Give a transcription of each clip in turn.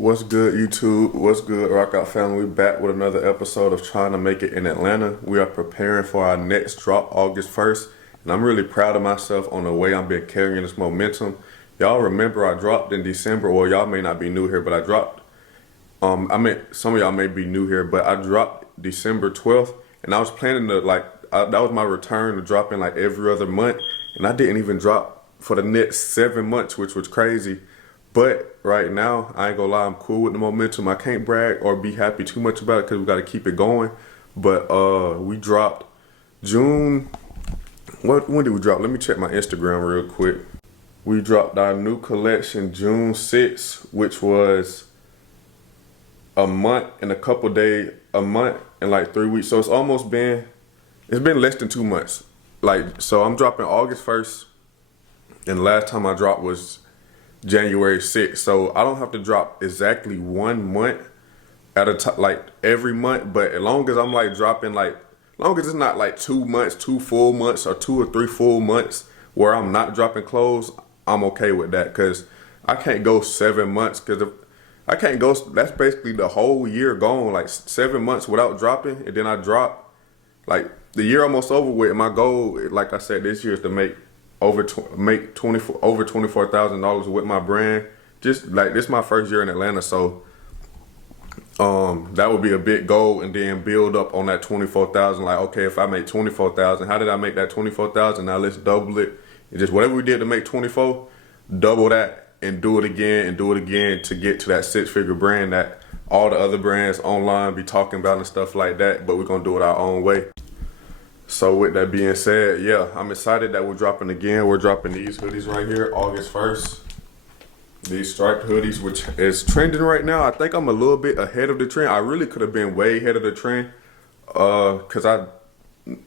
What's good, YouTube? What's good, Rock Out family? We back with another episode of Trying to Make It in Atlanta. We are preparing for our next drop August 1st, and I'm really proud of myself on the way I've been carrying this momentum. Y'all remember I dropped in December, or y'all may not be new here, but I dropped, some of y'all may be new here, but I dropped December 12th, and I was planning to, that was my return to dropping like every other month, and I didn't even drop for the next 7 months, which was crazy. But right now, I ain't gonna lie, I'm cool with the momentum. I can't brag or be happy too much about it because we gotta keep it going. But we dropped June, when did we drop? Let me check my Instagram real quick. We dropped our new collection June 6th, which was a month and a couple days, a month and like 3 weeks. So it's been less than 2 months. So I'm dropping August 1st, and last time I dropped was January 6th, so I don't have to drop exactly 1 month at a time, like every month. But as long as I'm like dropping, as long as it's not like 2 months, 2 full months, or 2 or 3 full months where I'm not dropping clothes, I'm okay with that. Cause I can't go 7 months, cause I can't go. That's basically the whole year gone, like 7 months without dropping, and then I drop. Like the year almost over with. My goal, like I said, this year is to make over $24,000 with my brand. Just like this is my first year in Atlanta, so that would be a big goal, and then build up on that 24,000. Like, okay, if I make 24,000, how did I make that 24,000? Now let's double it. And just whatever we did to make 24, double that and do it again and do it again to get to that 6-figure brand that all the other brands online be talking about and stuff like that. But we're gonna do it our own way. So with that being said, yeah, I'm excited that we're dropping again. We're dropping these hoodies right here, August 1st. These striped hoodies, which is trending right now. I think I'm a little bit ahead of the trend. I really could have been way ahead of the trend, cause I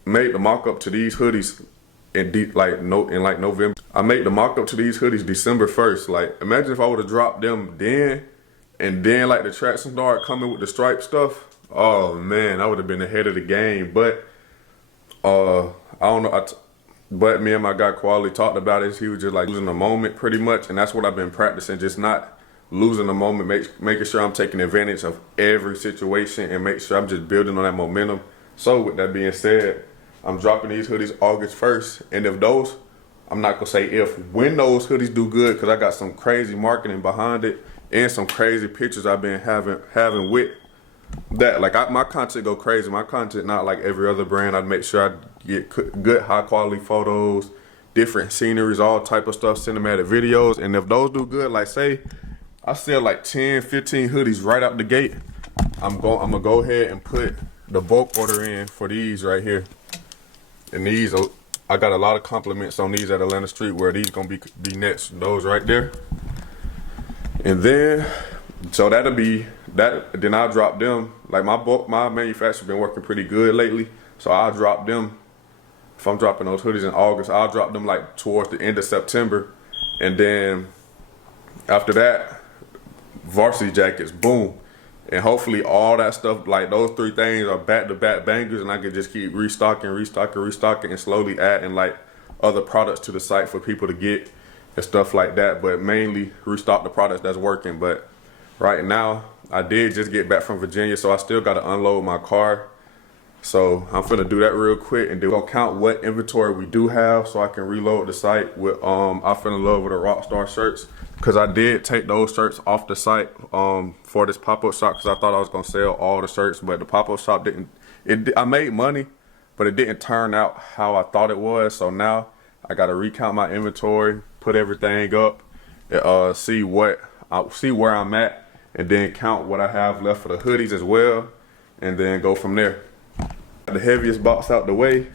made the mock-up to these hoodies in November. I made the mock-up to these hoodies December 1st. Like, imagine if I would have dropped them then, and then like the tracks started coming with the stripe stuff. Oh man, I would have been ahead of the game. But I don't know, but me and my guy Quality talked about it. He was just like losing the moment pretty much, and that's what I've been practicing, just not losing the moment, making sure I'm taking advantage of every situation and make sure I'm just building on that momentum. So with that being said, I'm dropping these hoodies August 1st, and if those, I'm not gonna say if, when those hoodies do good, because I got some crazy marketing behind it and some crazy pictures I've been having with that. Like my content go crazy. My content not like every other brand. I'd make sure I get good high quality photos, different sceneries, all type of stuff, cinematic videos. And if those do good, like say I sell like 10, 15 hoodies right out the gate, I'm gonna go ahead and put the bulk order in for these right here. And these, I got a lot of compliments on these at Atlanta Street, where these gonna be next, those right there. And then so that'll be that. Then I'll drop them. Like my manufacturer been working pretty good lately, so I'll drop them. If I'm dropping those hoodies in August, I'll drop them like towards the end of September, and then after that, varsity jackets, boom, and hopefully all that stuff, like those 3 things are back-to-back bangers, and I can just keep restocking, and slowly adding like other products to the site for people to get and stuff like that. But mainly restock the products that's working. But right now, I did just get back from Virginia, so I still got to unload my car. So I'm finna do that real quick, and then we'll count what inventory we do have so I can reload the site with, I fell in love with the Rockstar shirts, because I did take those shirts off the site for this pop-up shop, because I thought I was gonna sell all the shirts, but the pop-up shop I made money, but it didn't turn out how I thought it was. So now I gotta recount my inventory, put everything up, see where I'm at, and then count what I have left for the hoodies as well, and then go from there. The heaviest box out the way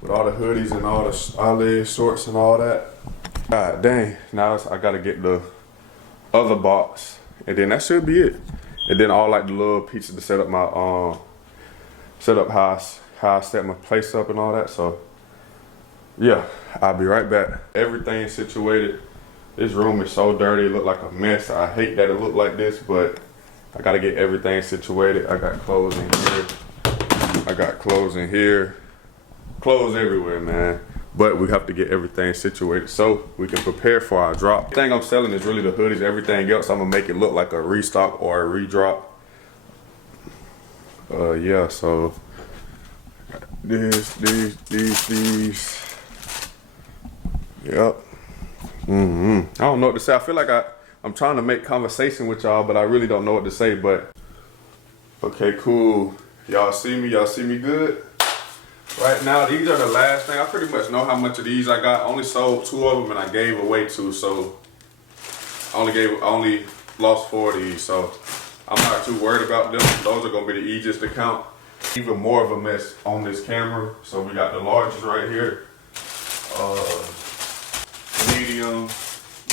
with all the hoodies and all the eyelid shorts and all that. God dang, now I gotta get the other box, and then that should be it. And then all like the little pieces to set up my how I set my place up and all that. So yeah, I'll be right back. Everything's situated. This room is so dirty, it look like a mess. I hate that it look like this, but I gotta get everything situated. I got clothes in here. I got clothes in here. Clothes everywhere, man. but we have to get everything situated so we can prepare for our drop. The thing I'm selling is really the hoodies. Everything else, I'm gonna make it look like a restock or a redrop. Yeah, so these. Yep. I don't know what to say. I feel like I'm trying to make conversation with y'all, but I really don't know what to say. But okay, cool. Y'all see me? Y'all see me good? Right now, these are the last thing. I pretty much know how much of these I got. I only sold 2 of them and I gave away 2, so I only lost 4 of these. So I'm not too worried about them. Those are gonna be the easiest to count. Even more of a mess on this camera. So we got the largest right here. Medium,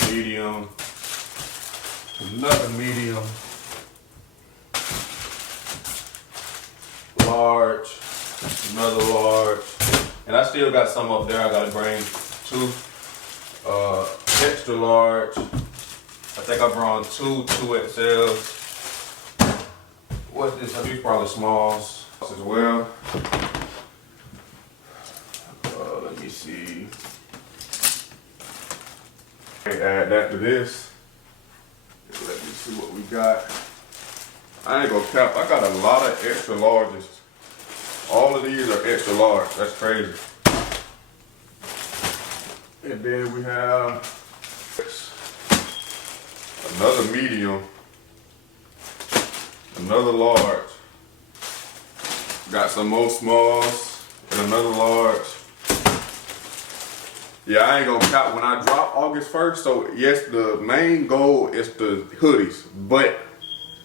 medium, another medium, large, another large, and I still got some up there I gotta bring 2. Extra large, I think I brought 2 XLs. What's this? Are these probably smalls as well? Let me see. Add that to this. Let me see what we got. I ain't gonna cap. I got a lot of extra larges. All of these are extra large. That's crazy. And then we have another medium, another large. Got some more smalls and another large. Yeah, I ain't gonna count when I drop August 1st. So yes, the main goal is the hoodies, but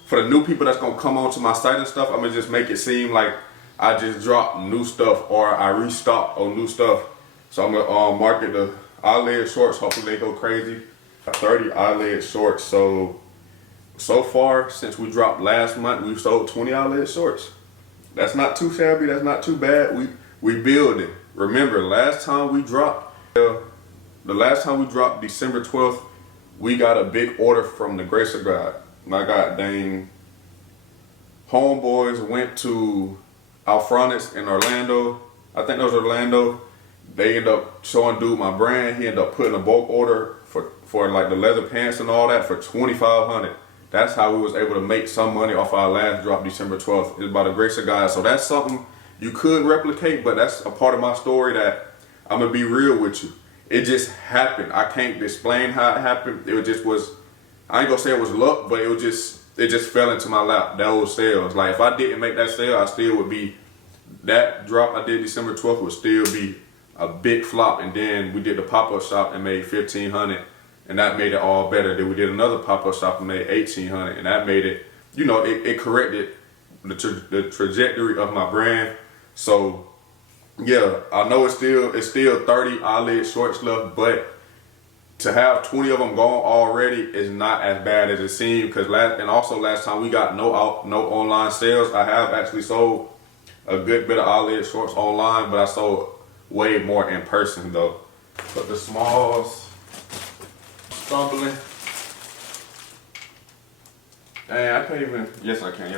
for the new people that's gonna come onto my site and stuff, I'm gonna just make it seem like I just dropped new stuff or I restocked on new stuff. So I'm gonna market the eyelid shorts. Hopefully they go crazy. 30 eyelid shorts. So far since we dropped last month, we've sold 20 eyelid shorts. That's not too shabby. That's not too bad. We building. Remember, the last time we dropped, December 12th, we got a big order from the grace of God. My God dang homeboys went to Alphronix in Orlando. I think that was Orlando. They ended up showing dude my brand. He ended up putting a bulk order for like the leather pants and all that for $2,500. That's how we was able to make some money off our last drop December 12th. It's by the grace of God. So that's something you could replicate, but that's a part of my story that I'm gonna be real with you. It just happened. I can't explain how it happened. It just was, I ain't gonna say it was luck, but it just fell into my lap, those sales. Like if I didn't make that sale, I still would be, that drop I did December 12th would still be a big flop. And then we did the pop-up shop and made $1,500, and that made it all better. Then we did another pop-up shop and made $1,800, and that made it, you know, it corrected the trajectory of my brand. So yeah, I know it's still 30 eyelid shorts left, but to have 20 of them gone already is not as bad as it seemed. Because last time we got no online sales. I have actually sold a good bit of eyelid shorts online, but I sold way more in person though. But the smalls, stumbling. And I can't even. Yes, I can.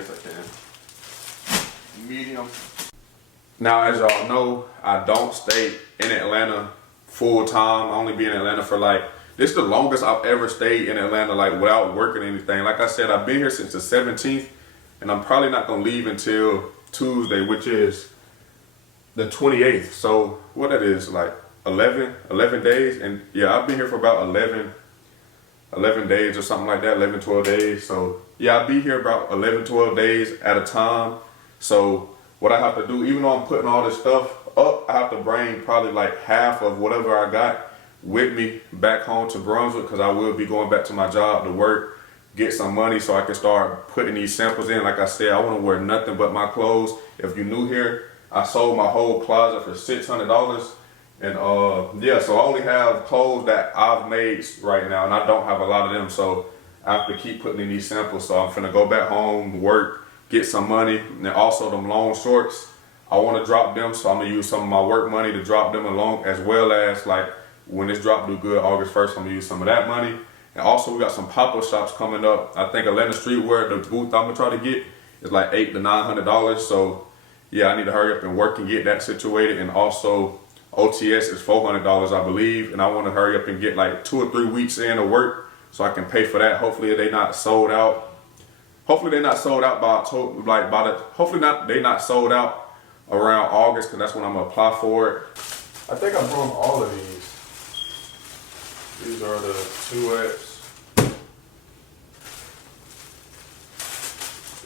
Medium. Now, as y'all know, I don't stay in Atlanta full time. I only be in Atlanta for this is the longest I've ever stayed in Atlanta, without working anything. Like I said, I've been here since the 17th, and I'm probably not gonna leave until Tuesday, which is the 28th. So what that is, 11 days. And yeah, I've been here for about 11 days or something like that, 11, 12 days. So yeah, I'll be here about 11, 12 days at a time. So what I have to do, even though I'm putting all this stuff up, I have to bring probably half of whatever I got with me back home to Brunswick, because I will be going back to my job to work, get some money so I can start putting these samples in. Like I said, I want to wear nothing but my clothes. If you're new here, I sold my whole closet for $600. And yeah, so I only have clothes that I've made right now, and I don't have a lot of them. So I have to keep putting in these samples. So I'm finna go back home, work, get some money. And then also them long shorts, I want to drop them, so I'm gonna use some of my work money to drop them along, as well as when this drop do good August 1st, I'm gonna use some of that money. And also we got some pop-up shops coming up. I think Atlanta Streetwear, the booth I'm gonna try to get is $800 to $900. So yeah, I need to hurry up and work and get that situated. And also OTS is $400, I believe, and I want to hurry up and get like 2 or 3 weeks in of work so I can pay for that. Hopefully they not sold out. Hopefully they're not sold out by October, hopefully they not sold out around August, because that's when I'm gonna apply for it. I think I brought all of these. These are the 2X,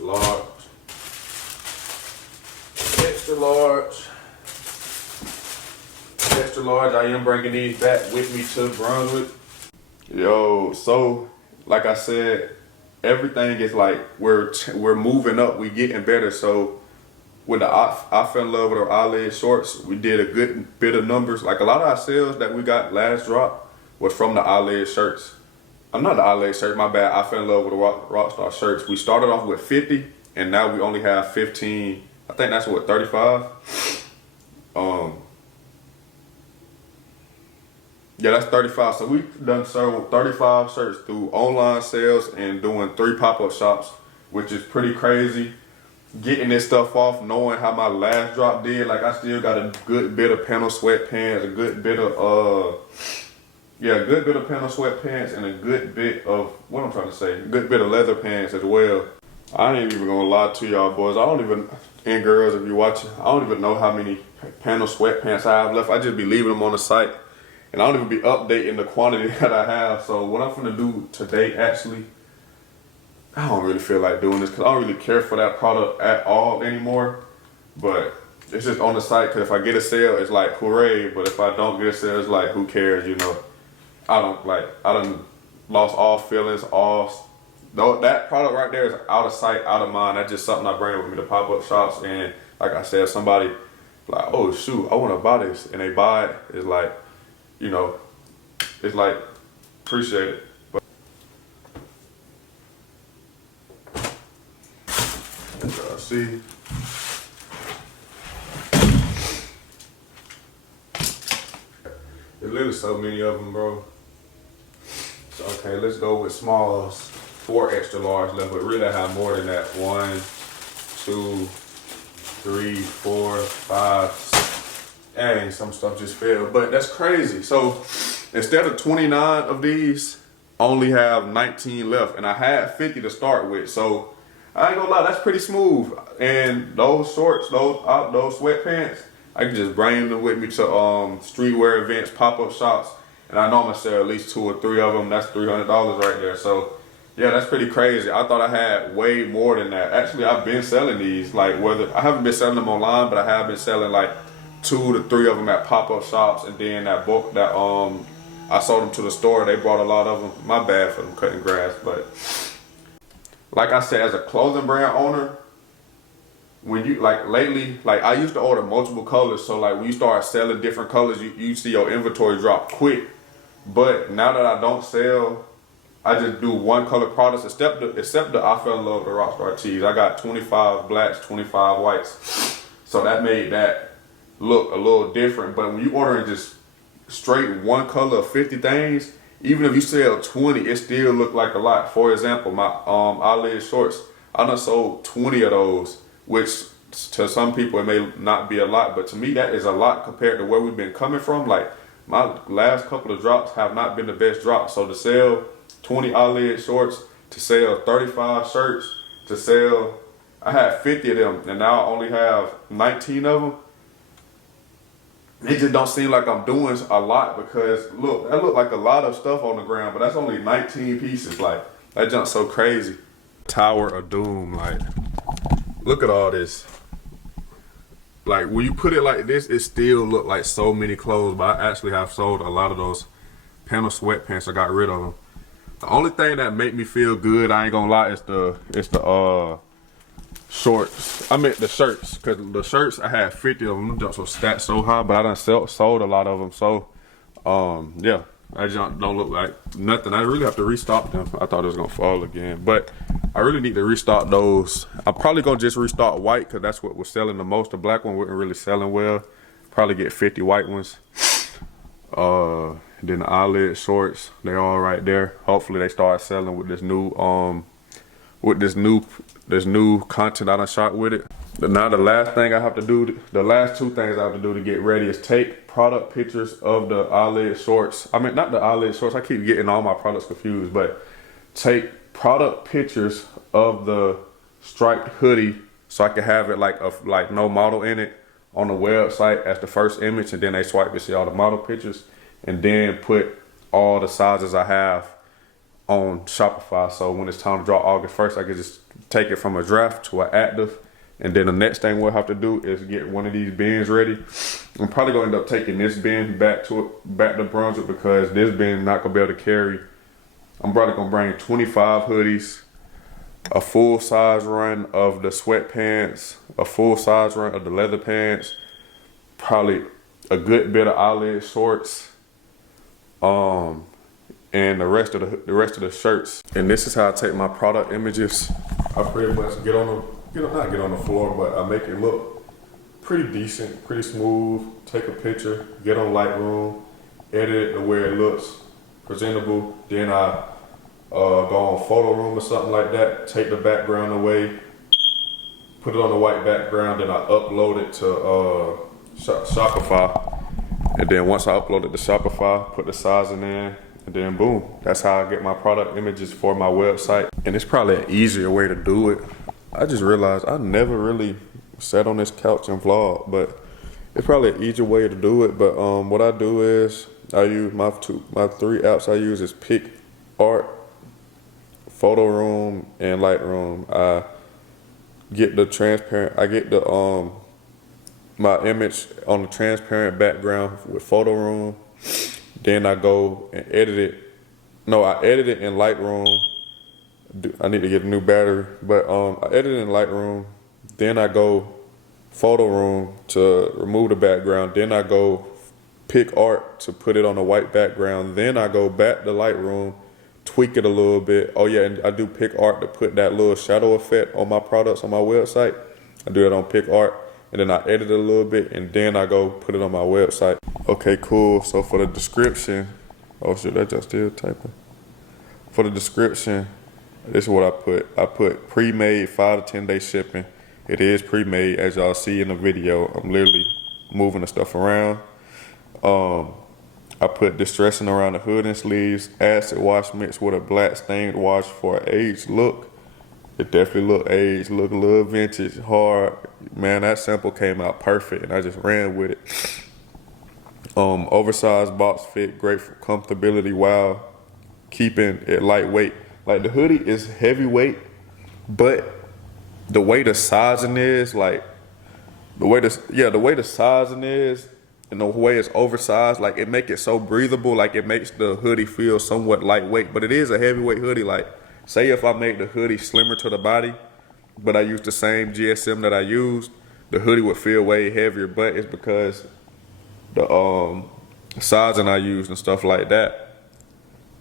large, extra large. Extra large. I am bringing these back with me to Brunswick. Yo, so like I said, everything is like we're moving up, we getting better. So with the I fell in love with our eyelid shorts, we did a good bit of numbers. Like a lot of our sales that we got last drop was from the eyelid shirts. I'm not the eyelid shirt, my bad. I fell in love with the Rockstar shirts. We started off with 50 and now we only have 15. I think that's what, 35? Yeah, that's 35. So we've done sold 35 shirts through online sales and doing 3 pop-up shops, which is pretty crazy. Getting this stuff off, knowing how my last drop did. Like I still got a good bit of panel sweatpants, a good bit of panel sweatpants, and a good bit of, what I'm trying to say, a good bit of leather pants as well. I ain't even gonna lie to y'all boys. I don't even, and girls if you're watching, I don't even know how many panel sweatpants I have left. I just be leaving them on the site. And I don't even be updating the quantity that I have. So what I'm gonna do today, actually, I don't really feel like doing this because I don't really care for that product at all anymore. But it's just on the site, because if I get a sale, it's like hooray. But if I don't get a sale, it's like who cares, you know? I done lost all feelings, that product right there is out of sight, out of mind. That's just something I bring with me to pop-up shops. And like I said, somebody like, oh shoot, I wanna buy this, and they buy it, it's like, you know, it's like, appreciate it. But y'all see, there's literally so many of them, bro. So, okay, let's go with smalls. 4 extra large left, but really I have more than that. 1, 2, 3, 4, 5, 6. Dang, some stuff just failed, but that's crazy. So instead of 29 of these, I only have 19 left, and I had 50 to start with. So I ain't gonna lie, that's pretty smooth. And those shorts, those sweatpants, I can just bring them with me to streetwear events, pop-up shops, and I know I'm gonna sell at least 2 or 3 of them. That's $300 right there. So yeah, that's pretty crazy. I thought I had way more than that. Actually, I've been selling these, like I haven't been selling them online, but I have been selling like 2 to 3 of them at pop-up shops, and then I sold them to the store. They brought a lot of them. My bad for them cutting grass, but like I said, as a clothing brand owner, when you lately, I used to order multiple colors, so like when you start selling different colors, you see your inventory drop quick. But now that I don't sell, I just do 1 color products, except the I fell in love with the Rockstar tees. I got 25 blacks, 25 whites, so that made that look a little different. But when you ordering just straight 1 color of 50 things, even if you sell 20, it still look like a lot. For example, my eyelid shorts, I done sold 20 of those, which to some people it may not be a lot, but to me that is a lot compared to where we've been coming from. Like my last couple of drops have not been the best drops. So to sell 20 eyelid shorts, to sell 35 shirts, to sell, I had 50 of them and now I only have 19 of them. It just don't seem like I'm doing a lot, because look, that look like a lot of stuff on the ground, but that's only 19 pieces. Like, that junk's so crazy. Tower of Doom, like, look at all this. Like, when you put it like this, it still look like so many clothes, but I actually have sold a lot of those panel sweatpants. I got rid of them. The only thing that make me feel good, I ain't gonna lie, is the shorts. I meant the shirts, because the shirts, I had 50 of them. Them jumps were stacked so high, but I done sold a lot of them. So, yeah, that jump don't look like nothing. I really have to restock them. I thought it was gonna fall again, but I really need to restock those. I'm probably gonna just restock white, because that's what was selling the most. The black one wasn't really selling well. Probably get 50 white ones. Then the eyelid shorts, they all right there. Hopefully they start selling with this new this new content I done shot with it. Now the last thing I have to do, the last two things I have to do to get ready is take product pictures of the eyelid shorts. I mean, not the eyelid shorts. I keep getting all my products confused, but take product pictures of the striped hoodie so I can have it like no model in it on the website as the first image, and then they swipe to see all the model pictures, and then put all the sizes I have on Shopify. So when it's time to draw August 1st, I can just take it from a draft to an active. And then the next thing we'll have to do is get one of these bins ready. I'm probably gonna end up taking this bin back to Brunswick because this bin not gonna be able to carry. I'm probably gonna bring 25 hoodies, a full size run of the sweatpants, a full size run of the leather pants, probably a good bit of eyelid shorts, and the rest of the shirts. And this is how I take my product images. I pretty much not get on the floor, but I make it look pretty decent, pretty smooth. Take a picture, get on Lightroom, edit it to where it looks presentable. Then I go on Photo Room or something like that, take the background away, put it on a white background, then I upload it to Shopify. And then once I upload it to Shopify, put the sizing in, and then boom, that's how I get my product images for my website. And it's probably an easier way to do it. I just realized I never really sat on this couch and vlog, but it's probably an easier way to do it. But what I do is I use my three apps I use is PicArt, Photo Room, and Lightroom. I get the transparent, I get the my image on the transparent background with Photo Room. Then I go and edit it. No, I edit it in Lightroom. I need to get a new battery, but I edit in Lightroom. Then I go Photo Room to remove the background. Then I go PicArt to put it on a white background. Then I go back to Lightroom, tweak it a little bit. Oh yeah, and I do PicArt to put that little shadow effect on my products on my website. I do that on PicArt, and then I edit it a little bit, and then I go put it on my website. Okay, cool. So for the description, oh shit, that just still typing. For the description, this is what I put. I put pre-made, 5 to 10 day shipping. It is pre-made, as y'all see in the video. I'm literally moving the stuff around. I put distressing around the hood and sleeves, acid wash mixed with a black stained wash for an aged look. It definitely look aged, look a little vintage, hard. Man, that sample came out perfect, and I just ran with it. Oversized box fit, great for comfortability while keeping it lightweight. Like the hoodie is heavyweight, but the way the sizing is, like the way the sizing is and the way it's oversized, like it make it so breathable, like it makes the hoodie feel somewhat lightweight, but it is a heavyweight hoodie. Like say if I make the hoodie slimmer to the body, but I use the same GSM that I used, the hoodie would feel way heavier, but it's because the sizing I used and stuff like that,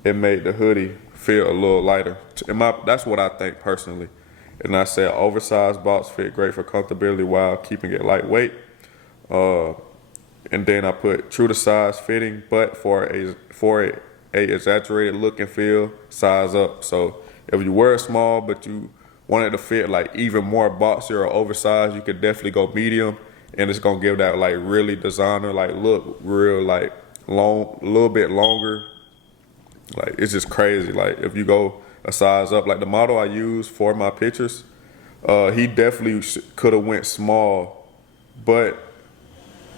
it made the hoodie feel a little lighter. That's what I think personally. And I said oversized box fit, great for comfortability while keeping it lightweight. And then I put true to size fitting, but for a exaggerated look and feel, size up. So if you wear small but you want it to fit like even more boxy or oversized, you could definitely go medium, and it's gonna give that like really designer like look, real like long, a little bit longer. Like it's just crazy. Like if you go a size up, like the model I use for my pictures, he definitely could have went small, but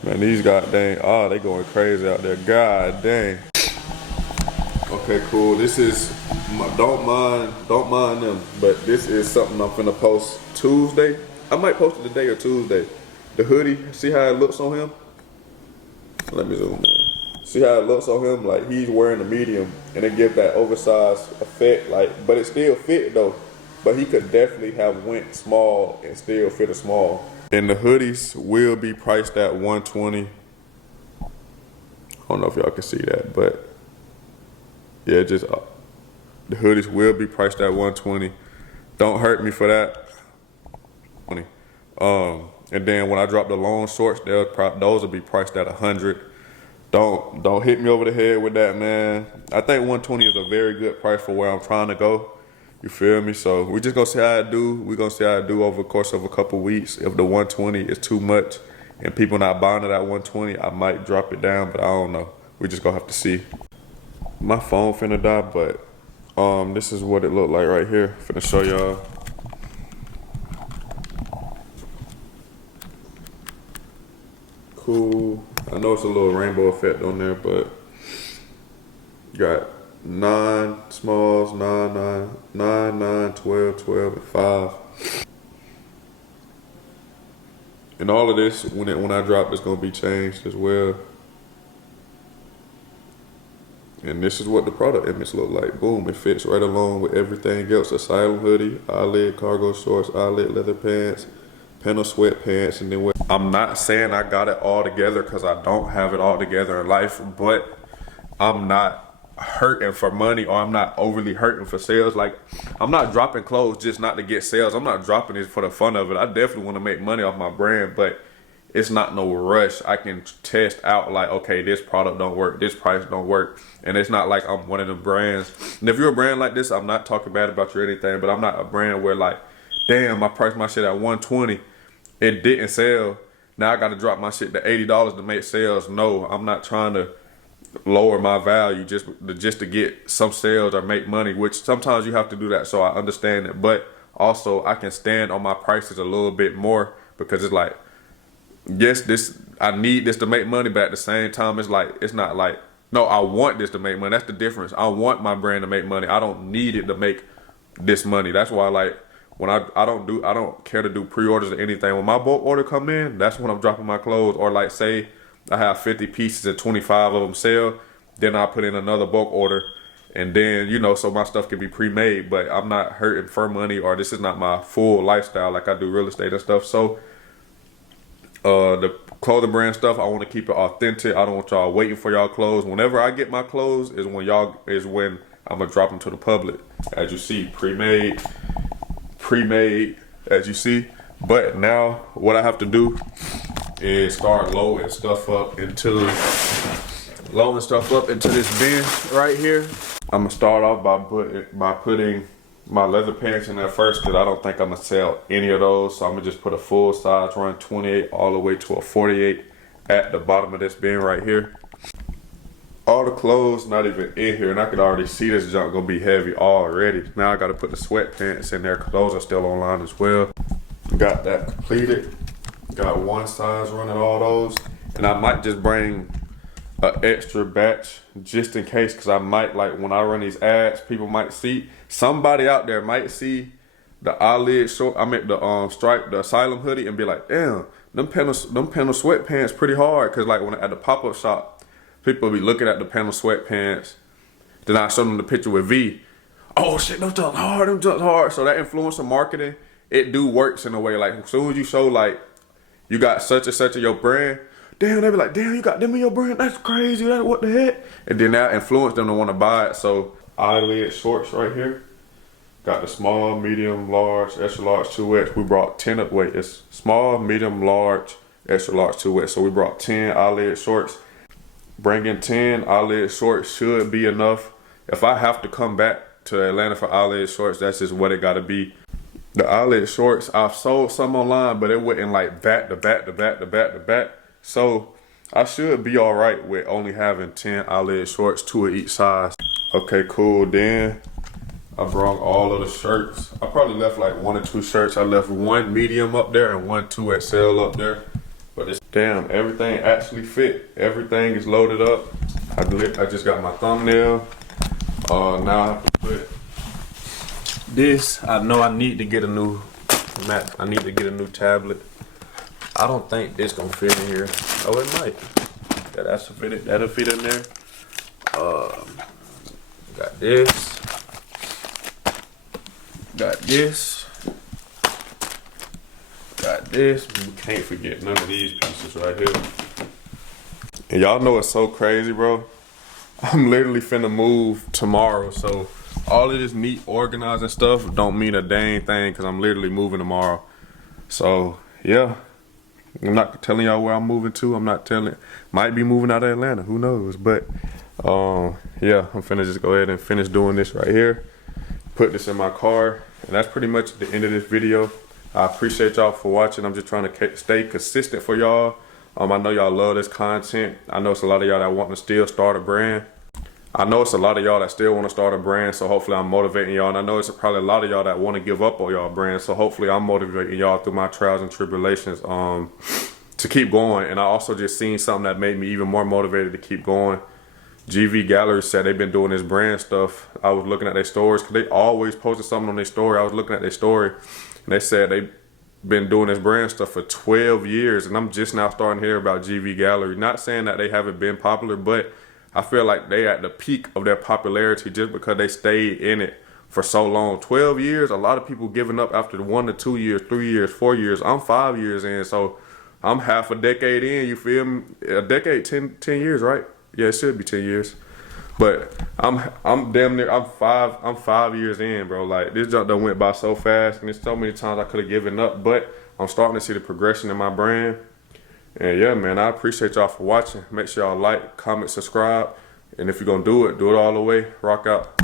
man, these goddamn, they going crazy out there. God dang. Okay, cool. This is don't mind them, but this is something I'm finna post Tuesday. I might post it today or Tuesday. The hoodie, see how it looks on him? Let me zoom in. See how it looks on him? Like he's wearing a medium, and it gives that oversized effect. Like, but it still fit though. But he could definitely have went small and still fit a small. And the hoodies will be priced at $120. I don't know if y'all can see that, but yeah, just the hoodies will be priced at $120. Don't hurt me for that. And then when I drop the long shorts, those will be priced at $100. Don't hit me over the head with that, man. I think $120 is a very good price for where I'm trying to go. You feel me? So we just gonna see how I do. We gonna see how I do over the course of a couple weeks. If the 120 is too much and people not buying it at 120, I might drop it down, but I don't know. We just gonna have to see. My phone finna die, but this is what it looked like right here. Finna show y'all. Cool. I know it's a little rainbow effect on there, but you got 9 smalls, 9, 12, 12, and 5. And all of this, when I drop, it's gonna be changed as well. And this is what the product image look like. Boom, it fits right along with everything else. Asylum hoodie, eyelid cargo shorts, eyelid leather pants, panel sweatpants, and then what? I'm not saying I got it all together because I don't have it all together in life, but I'm not hurting for money, or I'm not overly hurting for sales. Like, I'm not dropping clothes just not to get sales. I'm not dropping it for the fun of it. I definitely want to make money off my brand, but it's not no rush. I can test out like, okay, this product don't work, this price don't work. And it's not like I'm one of them brands. And if you're a brand like this, I'm not talking bad about you or anything, but I'm not a brand where like, damn, I priced my shit at 120, it didn't sell, now I gotta drop my shit to $80 to make sales. No, I'm not trying to lower my value just to get some sales or make money, which sometimes you have to do that, so I understand it. But also I can stand on my prices a little bit more, because it's like, yes, I need this to make money, but at the same time it's like, it's not like, no, I want this to make money. That's the difference. I want my brand to make money. I don't need it to make this money. That's why, like, when I don't care to do pre-orders or anything. When my bulk order come in, that's when I'm dropping my clothes. Or like, say I have 50 pieces and 25 of them sell, then I put in another bulk order, and then, you know, so my stuff can be pre-made. But I'm not hurting for money, or this is not my full lifestyle. Like, I do real estate and stuff. So the clothing brand stuff, I want to keep it authentic. I don't want y'all waiting for y'all clothes. Whenever I get my clothes is when I'm gonna drop them to the public. As you see, pre-made, as you see. But now what I have to do is start loading stuff up into this bin right here. I'm gonna start off by putting my leather pants in there first, because I don't think I'm gonna sell any of those. So I'm gonna just put a full size run 28 all the way to a 48 at the bottom of this bin right here. All the clothes not even in here, and I can already see this junk gonna be heavy already. Now I gotta put the sweatpants in there, because those are still online as well. Got that completed. Got one size running all those, and I might just bring an extra batch just in case, because I might, like, when I run these ads, people might see, somebody out there might see the eyelid short, the stripe, the Asylum hoodie, and be like, damn, them panel sweatpants pretty hard. Because like, when at the pop-up shop, people be looking at the panel sweatpants, then I show them the picture with V. Oh shit, them jumps hard. So that influencer marketing, it do works in a way. Like, as soon as you show like you got such and such of your brand, damn, they be like, damn, you got them in your brand? That's crazy. What the heck? And then that influence them to want to buy it. So eyelid shorts right here. Got the small, medium, large, extra large, 2X. We brought 10 up. Wait, it's small, medium, large, extra large, 2X. So we brought 10 eyelid shorts. Bringing 10 eyelid shorts should be enough. If I have to come back to Atlanta for eyelid shorts, that's just what it got to be. The eyelid shorts, I've sold some online, but it wasn't like back to back to back to back to back. So I should be all right with only having 10 eyelid shorts, 2 of each size. Okay, cool. Then I brought all of the shirts. I probably left like 1 or 2 shirts. I left 1 medium up there and 1 2XL up there. But it's, damn, everything actually fit. Everything is loaded up. I just got my thumbnail. Now I have to put this. I know I need to get a new Mac. I need to get a new tablet. I don't think this gonna fit in here. Oh, it might. That'll fit in there. Got this. Got this. Got this. We can't forget none of these pieces right here. And y'all know it's so crazy, bro. I'm literally finna move tomorrow, so all of this neat organizing stuff don't mean a dang thing, because I'm literally moving tomorrow. So yeah, I'm not telling y'all where I'm moving to. I'm not telling. Might be moving out of Atlanta, who knows? But yeah, I'm finna just go ahead and finish doing this right here. put this in my car. And that's pretty much the end of this video. I appreciate y'all for watching. I'm just trying to stay consistent for y'all. I know y'all love this content. I know it's a lot of y'all that want to still start a brand. I know it's a lot of y'all that still want to start a brand, so hopefully I'm motivating y'all. And I know it's probably a lot of y'all that want to give up on y'all brand, so hopefully I'm motivating y'all through my trials and tribulations to keep going. And I also just seen something that made me even more motivated to keep going. GV Gallery said they've been doing this brand stuff. I was looking at their stories, because they always posted something on their story. I was looking at their story, and they said they've been doing this brand stuff for 12 years, and I'm just now starting to hear about GV Gallery. Not saying that they haven't been popular, but I feel like they at the peak of their popularity just because they stayed in it for so long. 12 years, a lot of people giving up after 1 to 2 years, 3 years, 4 years. I'm 5 years in, so I'm half a decade in, you feel me? A decade, 10 years, right? Yeah, it should be 10 years. But I'm damn near, I'm 5 years in, bro. Like, this jump done went by so fast, and there's so many times I could have given up, but I'm starting to see the progression in my brand. And yeah, man, I appreciate y'all for watching. Make sure y'all like, comment, subscribe. And if you're going to do it all the way. Rock out.